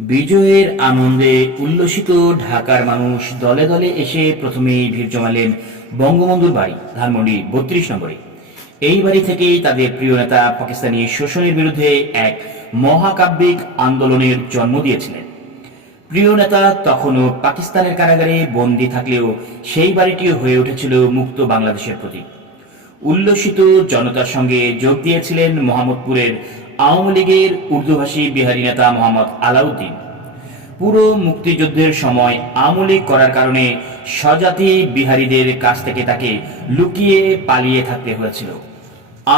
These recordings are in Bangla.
বিজয়ের আনন্দে উল্লসিত ঢাকার মানুষ দলে দলে এসে প্রথমেই ভিড় জমালেন বঙ্গবন্ধুর বাড়ি ধানমন্ডি ৩২ নম্বরে। এই বাড়ি থেকেই তাদের প্রিয় নেতা পাকিস্তানি শোষণের বিরুদ্ধে এক মহাকাব্যিক আন্দোলনের জন্ম দিয়েছিলেন। প্রিয় নেতা তখনও পাকিস্তানের কারাগারে বন্দী থাকলেও সেই বাড়িটিও হয়ে উঠেছিল মুক্ত বাংলাদেশের প্রতীক। উল্লসিত জনতার সঙ্গে যোগ দিয়েছিলেন মোহাম্মদপুরের আওয়ামী লীগের উর্দুভাষী বিহারি নেতা মোহাম্মদ আলাউদ্দিন। পুরো মুক্তিযুদ্ধের সময় আওয়ামী লীগ করার কারণে স্বজাতি বিহারীদের কাছ থেকে তাকে লুকিয়ে পালিয়ে থাকতে হয়েছিল।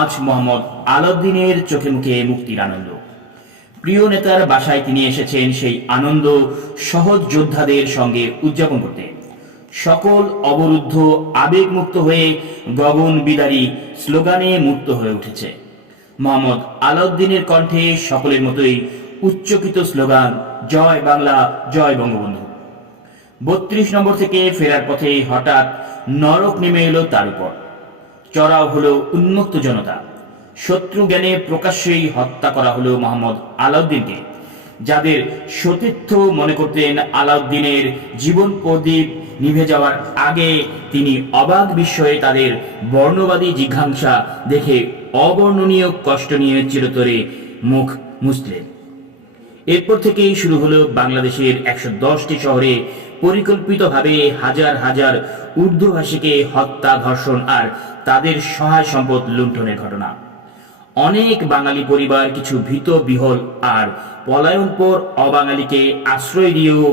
আজ মোহাম্মদ আলাউদ্দিনের চোখে মুখে মুক্তির আনন্দ। প্রিয় নেতার বাসায় তিনি এসেছেন সেই আনন্দ সহজ যোদ্ধাদের সঙ্গে উদযাপন করতে। সকল অবরুদ্ধ আবেগমুক্ত হয়ে গগন বিদারী স্লোগানে মুক্ত হয়ে উঠেছে। মোহাম্মদ আলাউদ্দিনের কণ্ঠে সকলের মতোই উচ্চকিত স্লোগান, জয় বাংলা, জয় বঙ্গবন্ধু। ৩২ নম্বর থেকে ফেরার পথে হঠাৎ নরক নেমে এলো তার উপর। চড়াও হলো উন্মুক্ত জনতা। শত্রু জ্ঞানে প্রকাশ্যেই হত্যা করা হলো মোহাম্মদ আলাউদ্দিনকে। যাদের সতীর্থ মনে করতেন আলাউদ্দিনের জীবন প্রদীপ নিভে যাওয়ার আগে তিনি অবাক বিস্ময়ে তাদের বর্ণবাদী জিঘাংসা দেখে অবর্ণনীয় কষ্ট নিয়ে চিরতরে মুখ মুছলেন। এরপর থেকেই শুরু হলো বাংলাদেশের ১১০টি শহরে পরিকল্পিতভাবে হাজার হাজার উর্দুভাষীকে হত্যা, ধর্ষণ আর তাদের সহায় সম্পদ লুণ্ঠনের ঘটনা। অনেক বাঙালি পরিবার কিছু ভীত বিহল আর পলায়নপর অবাঙালিকে আশ্রয় দিয়েও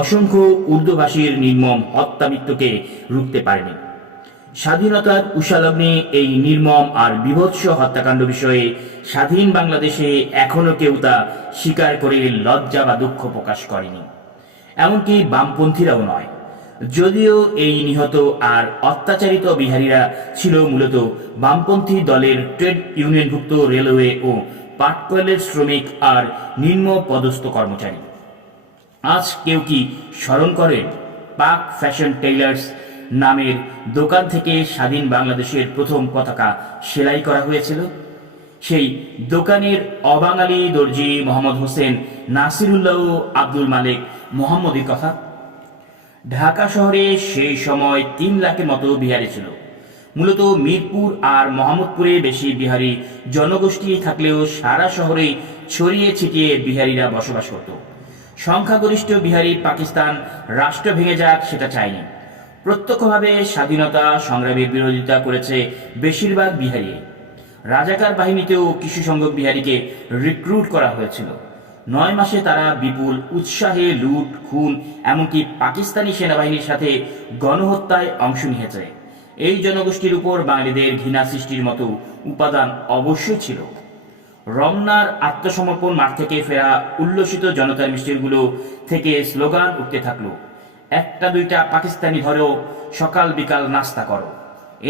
অসংখ্য উর্দুভাষীর নির্মম হত্যা মৃত্যুকে রুখতে পারেনি। স্বাধীনতার উষালগ্নে এই নির্মম আর বিভৎস হত্যাকাণ্ড বিষয়ে স্বাধীন বাংলাদেশে এখনো কেউ তা স্বীকার করে লজ্জা বা দুঃখ প্রকাশ করেনি, এমনকি বামপন্থীরাও নয়। যদিও এই নিহত আর অত্যাচারিত বিহারীরা ছিল মূলত বামপন্থী দলের ট্রেড ইউনিয়নভুক্ত রেলওয়ে ও পাটকলের শ্রমিক আর নিম্ন পদস্থ কর্মচারী। আজ কেউ কি স্মরণ করেন পাক ফ্যাশন টেইলার্স নামের দোকান থেকে স্বাধীন বাংলাদেশের প্রথম পতাকা সেলাই করা হয়েছিল? সেই দোকানের অবাঙালি দর্জি মোহাম্মদ হোসেন নাসিরুল্লাহ ও আব্দুল মালিক মোহাম্মদের কথা। ঢাকা শহরে সেই সময় ৩ লাখের মতো বিহারি ছিল। মূলত মিরপুর আর মোহাম্মদপুরে বেশি বিহারি জনগোষ্ঠী থাকলেও সারা শহরে ছড়িয়ে ছিটিয়ে বিহারিরা বসবাস করত। সংখ্যাগরিষ্ঠ বিহারি পাকিস্তান রাষ্ট্র ভেঙে যাক সেটা চায়নি। প্রত্যক্ষভাবে স্বাধীনতা সংগ্রামের বিরোধিতা করেছে বেশিরভাগ বিহারি। রাজাকার বাহিনীতেও কিছু সংখ্যক বিহারিকে রিক্রুট করা হয়েছিল। ৯ মাসে তারা বিপুল উৎসাহে লুট, খুন, এমনকি পাকিস্তানি সেনাবাহিনীর সাথে গণহত্যায় অংশ নিয়েছে। এই জনগোষ্ঠীর উপর বাঙালিদের ঘৃণা সৃষ্টির মতো উপাদান অবশ্যই ছিল। রমনার আত্মসমর্পণ মাঠ থেকে ফেরা উল্লসিত জনতার মিছিলগুলো থেকে স্লোগান উঠতে থাকলো, একটা দুইটা পাকিস্তানি ধরো, সকাল বিকাল নাস্তা করো।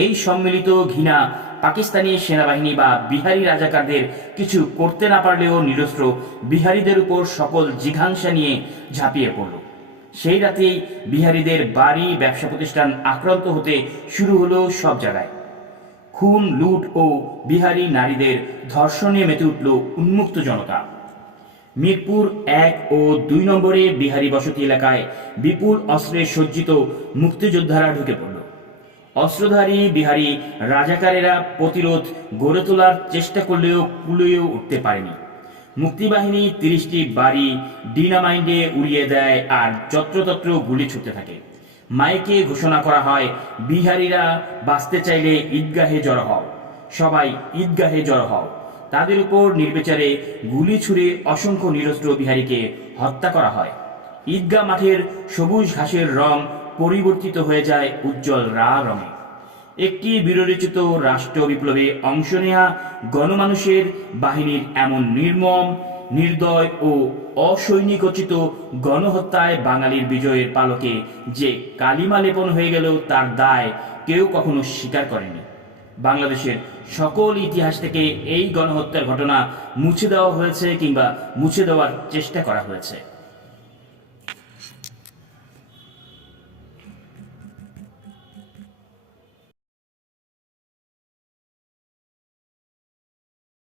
এই সম্মিলিত ঘৃণা পাকিস্তানি সেনাবাহিনী বা বিহারি রাজাকারদের কিছু করতে না পারলেও নিরস্ত্র বিহারিদের উপর সকল জিঘাংসা নিয়ে ঝাঁপিয়ে পড়ল। সেই রাতেই বিহারিদের বাড়ি, ব্যবসা প্রতিষ্ঠান আক্রান্ত হতে শুরু হলো সব জায়গায়। খুন, লুট ও বিহারি নারীদের ধর্ষণে মেতে উঠল উন্মুক্ত জনতা। মিরপুর ১ ও ২ নম্বরে বিহারি বসতি এলাকায় বিপুল অস্ত্রে সজ্জিত মুক্তিযোদ্ধারা ঢুকে পড়ল। অস্ত্রধারী বিহারি রাজাকারেরা প্রতিরোধ গড়ে তোলার চেষ্টা করলেও কুলিয়েও উঠতে পারেনি। মুক্তিবাহিনী ৩০টি বাড়ি ডিনামাইন্ডে উড়িয়ে দেয় আর যত্রতত্র গুলি ছুটতে থাকে। মাইকে ঘোষণা করা হয়, বিহারিরা বাঁচতে চাইলে ঈদগাহে জড়ো হও, সবাই ঈদগাহে জড়ো হও। তাদের উপর নির্বিচারে গুলি ছুড়ে অসংখ্য নিরস্ত্র বিহারীকে হত্যা করা হয়। ঈদগাহ মাঠের সবুজ ঘাসের রং পরিবর্তিত হয়ে যায় উজ্জ্বল লাল রঙে। একটি বিরোচিত রাষ্ট্র বিপ্লবে অংশ নেয়া গণমানুষের বাহিনীর এমন নির্মম, নির্দয় ও অসৈনিকোচিত গণহত্যায় বাঙালির বিজয়ের পালকে যে কালিমা লেপন হয়ে গেল তার দায় কেউ কখনো স্বীকার করেনি। বাংলাদেশের সকল ইতিহাস থেকে এই গণহত্যার ঘটনা মুছে দেওয়া হয়েছে কিংবা মুছে দেওয়ার চেষ্টা করা হয়েছে।